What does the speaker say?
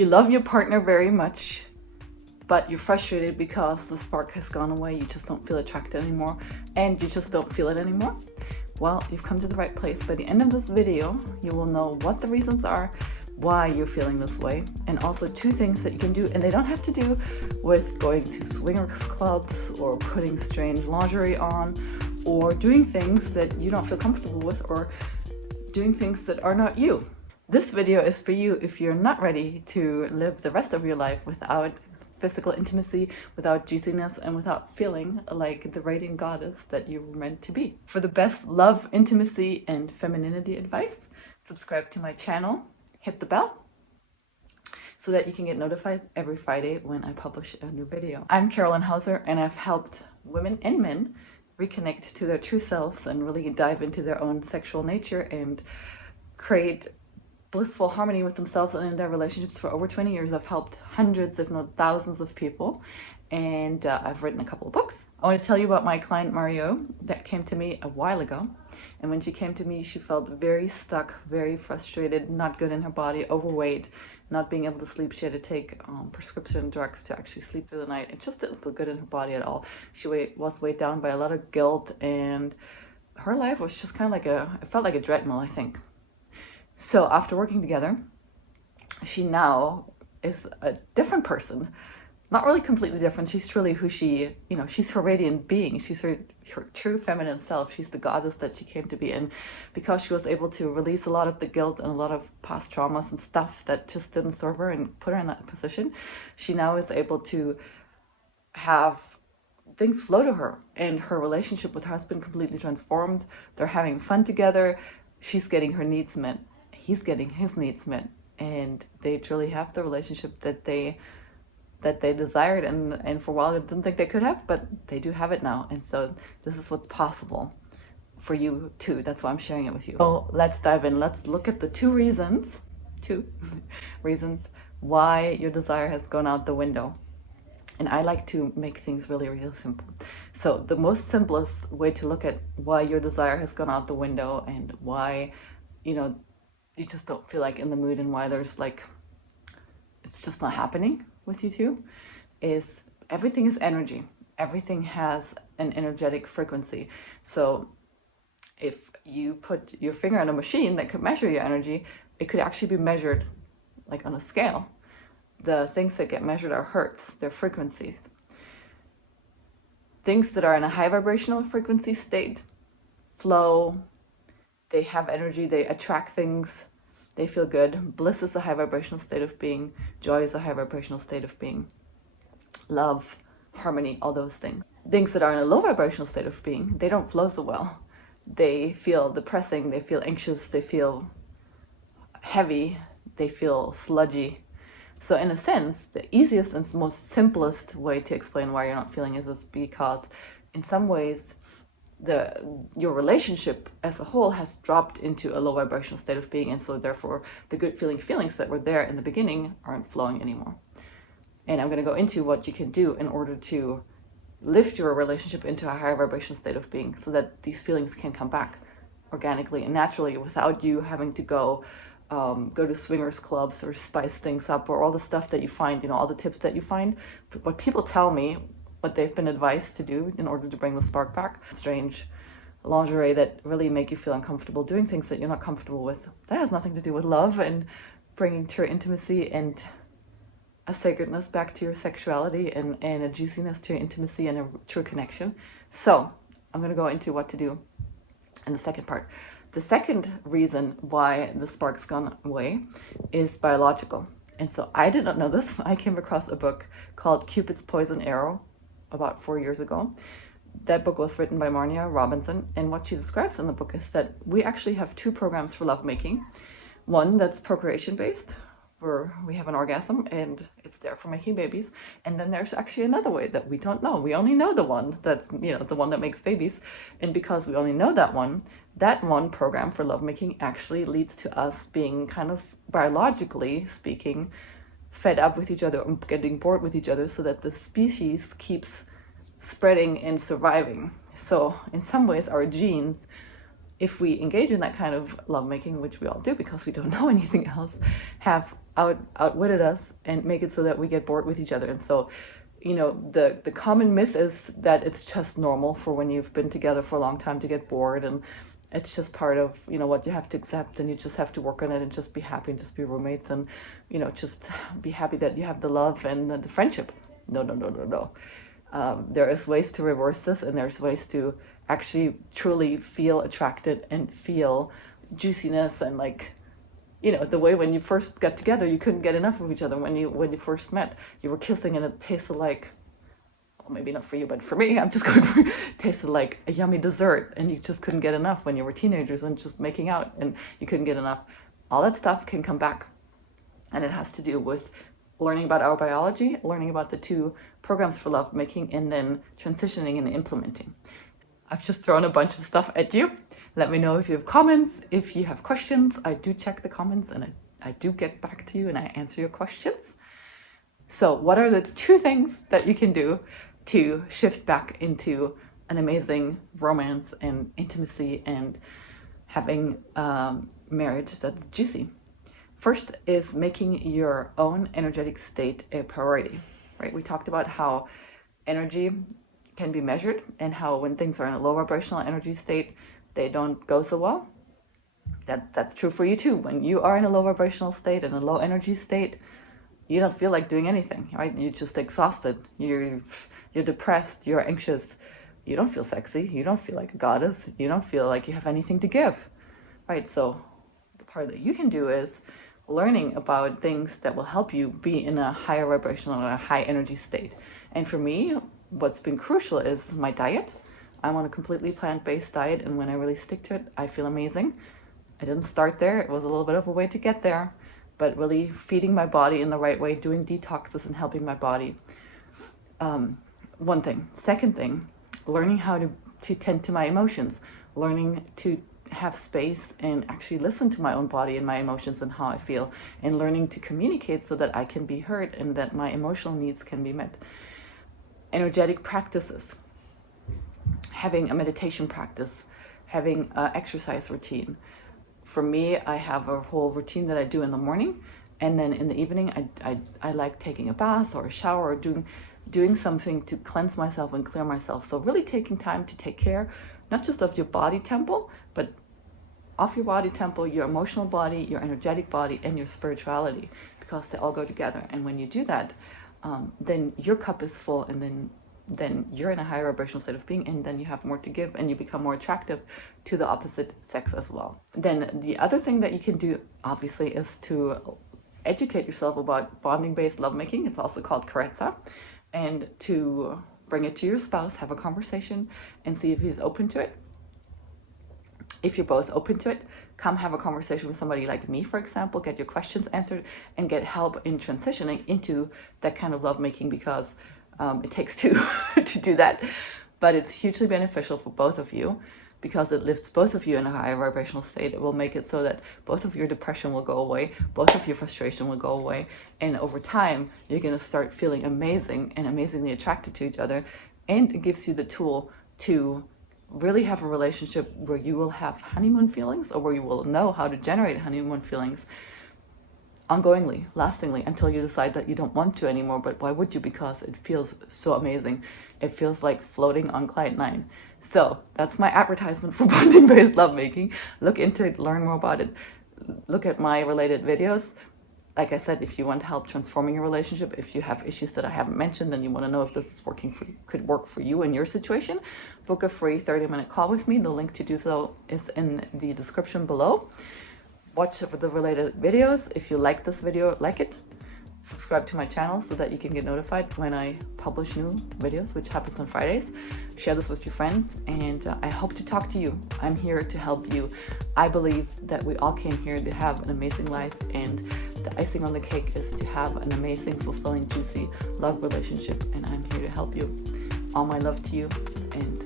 You love your partner very much, but you're frustrated because the spark has gone away. You just don't feel attracted anymore, and you just don't feel it anymore. Well, you've come to the right place. By the end of this video, you will know what the reasons are, why you're feeling this way, and also 2 things that you can do. And they don't have to do with going to swingers clubs or putting strange lingerie on or doing things that you don't feel comfortable with or doing things that are not you. This video is for you if you're not ready to live the rest of your life without physical intimacy, without juiciness, and without feeling like the radiant goddess that you were meant to be. For the best love, intimacy, and femininity advice, subscribe to my channel, hit the bell, so that you can get notified every Friday when I publish a new video. I'm Carolin Hauser, and I've helped women and men reconnect to their true selves and really dive into their own sexual nature and create blissful harmony with themselves and in their relationships. For over 20 years, I've helped hundreds, if not thousands of people, and I've written a couple of books. I want to tell you about my client Mario that came to me a while ago. And when she came to me, she felt very stuck, very frustrated, not good in her body, overweight, not being able to sleep. She had to take prescription drugs to actually sleep through the night. It just didn't feel good in her body at all. She was weighed down by a lot of guilt, and her life was just kind of like it felt like a treadmill, I think. So after working together, she now is a different person. Not really completely different. She's truly who she, she's her radiant being. She's her true feminine self. She's the goddess that she came to be. And because she was able to release a lot of the guilt and a lot of past traumas and stuff that just didn't serve her and put her in that position, she now is able to have things flow to her. And her relationship with her husband completely transformed. They're having fun together. She's getting her needs met. He's getting his needs met, and they truly have the relationship that they desired, and for a while they didn't think they could have, but they do have it now. And so this is what's possible for you too. That's why I'm sharing it with you. So let's dive in. Let's look at the two reasons why your desire has gone out the window. And I like to make things really, really simple. So the most simplest way to look at why your desire has gone out the window and why, you just don't feel like in the mood, and why there's it's just not happening with you two, is everything is energy. Everything has an energetic frequency. So if you put your finger on a machine that could measure your energy, it could actually be measured like on a scale. The things that get measured are hertz, they're frequencies. Things that are in a high vibrational frequency state flow, they have energy, they attract things, they feel good. Bliss is a high vibrational state of being. Joy is a high vibrational state of being. Love, harmony, all those things. Things that are in a low vibrational state of being, they don't flow so well. They feel depressing, they feel anxious, they feel heavy, they feel sludgy. So in a sense, the easiest and most simplest way to explain why you're not feeling is because in some ways, your relationship as a whole has dropped into a low vibrational state of being, and so therefore the good feelings that were there in the beginning aren't flowing anymore. And I'm going to go into what you can do in order to lift your relationship into a higher vibrational state of being, so that these feelings can come back organically and naturally without you having to go to swingers clubs or spice things up, or all the stuff that you find, all the tips that you find. What people tell me, what they've been advised to do in order to bring the spark back. Strange lingerie that really make you feel uncomfortable, doing things that you're not comfortable with. That has nothing to do with love and bringing true intimacy and a sacredness back to your sexuality, and a juiciness to your intimacy and a true connection. So I'm going to go into what to do in the second part. The second reason why the spark's gone away is biological. And so I did not know this. I came across a book called Cupid's Poison Arrow about 4 years ago. That book was written by Marnia Robinson, and what she describes in the book is that we actually have 2 programs for lovemaking. One that's procreation based, where we have an orgasm and it's there for making babies, and then there's actually another way that we don't know. We only know the one that's the one that makes babies, and because we only know that one program for lovemaking actually leads to us being kind of biologically speaking fed up with each other and getting bored with each other, so that the species keeps spreading and surviving. So in some ways our genes, if we engage in that kind of lovemaking, which we all do because we don't know anything else, have outwitted us and make it so that we get bored with each other. And so, you know, the common myth is that it's just normal for when you've been together for a long time to get bored, and it's just part of, you know, what you have to accept, and you just have to work on it and just be happy and just be roommates, and, you know, just be happy that you have the love and the friendship. No, no, no, no, no. There is ways to reverse this, and there's ways to actually truly feel attracted and feel juiciness, and, like, you know, the way when you first got together, you couldn't get enough of each other. When you first met, you were kissing and it tasted like, well, maybe not for you, but for me, I'm just going for, tasted like a yummy dessert, and you just couldn't get enough when you were teenagers and just making out and you couldn't get enough. All that stuff can come back, and it has to do with learning about our biology, learning about the 2 programs for lovemaking, and then transitioning and implementing. I've just thrown a bunch of stuff at you. Let me know if you have comments, if you have questions. I do check the comments, and I do get back to you, and I answer your questions. So what are the 2 things that you can do to shift back into an amazing romance and intimacy and having marriage that's juicy? First is making your own energetic state a priority, right? We talked about how energy can be measured, and how when things are in a low vibrational energy state, they don't go so well. That's true for you too. When you are in a low vibrational state, in a low energy state, you don't feel like doing anything, right? You're just exhausted. You're depressed. You're anxious. You don't feel sexy. You don't feel like a goddess. You don't feel like you have anything to give, right? So the part that you can do is learning about things that will help you be in a higher vibrational or a high energy state. And for me, what's been crucial is my diet. I'm on a completely plant-based diet, and when I really stick to it, I feel amazing. I didn't start there. It was a little bit of a way to get there, but really feeding my body in the right way, doing detoxes and helping my body. One thing. Second thing, learning how to tend to my emotions, learning to have space and actually listen to my own body and my emotions and how I feel, and learning to communicate so that I can be heard and that my emotional needs can be met. Energetic practices. Having a meditation practice, having an exercise routine. For me, I have a whole routine that I do in the morning, and then in the evening, I like taking a bath or a shower, or doing something to cleanse myself and clear myself. So really taking time to take care, not just of your body temple, but of your body temple, your emotional body, your energetic body, and your spirituality, because they all go together. And when you do that, then your cup is full, and then you're in a higher vibrational state of being, and then you have more to give, and you become more attractive to the opposite sex as well. Then the other thing that you can do, obviously, is to educate yourself about bonding-based lovemaking. It's also called Carezza, and to bring it to your spouse, have a conversation, and see if he's open to it. If you're both open to it, come have a conversation with somebody like me, for example, get your questions answered, and get help in transitioning into that kind of lovemaking, because it takes 2 to do that, but it's hugely beneficial for both of you, because it lifts both of you in a higher vibrational state. It will make it so that both of your depression will go away, both of your frustration will go away, and over time, you're going to start feeling amazing and amazingly attracted to each other, and it gives you the tool to really have a relationship where you will have honeymoon feelings, or where you will know how to generate honeymoon feelings ongoingly, lastingly, until you decide that you don't want to anymore. But why would you? Because it feels so amazing. It feels like floating on Cloud 9. So that's my advertisement for bonding-based lovemaking. Look into it, learn more about it, look at my related videos. Like I said, if you want help transforming your relationship, if you have issues that I haven't mentioned, and you want to know if this is working for you, could work for you in your situation, book a free 30-minute call with me. The link to do so is in the description below. Watch the related videos. If you like this video, like it. Subscribe to my channel so that you can get notified when I publish new videos, which happens on Fridays. Share this with your friends, and I hope to talk to you. I'm here to help you. I believe that we all came here to have an amazing life, and the icing on the cake is to have an amazing, fulfilling, juicy love relationship, and I'm here to help you. All my love to you, and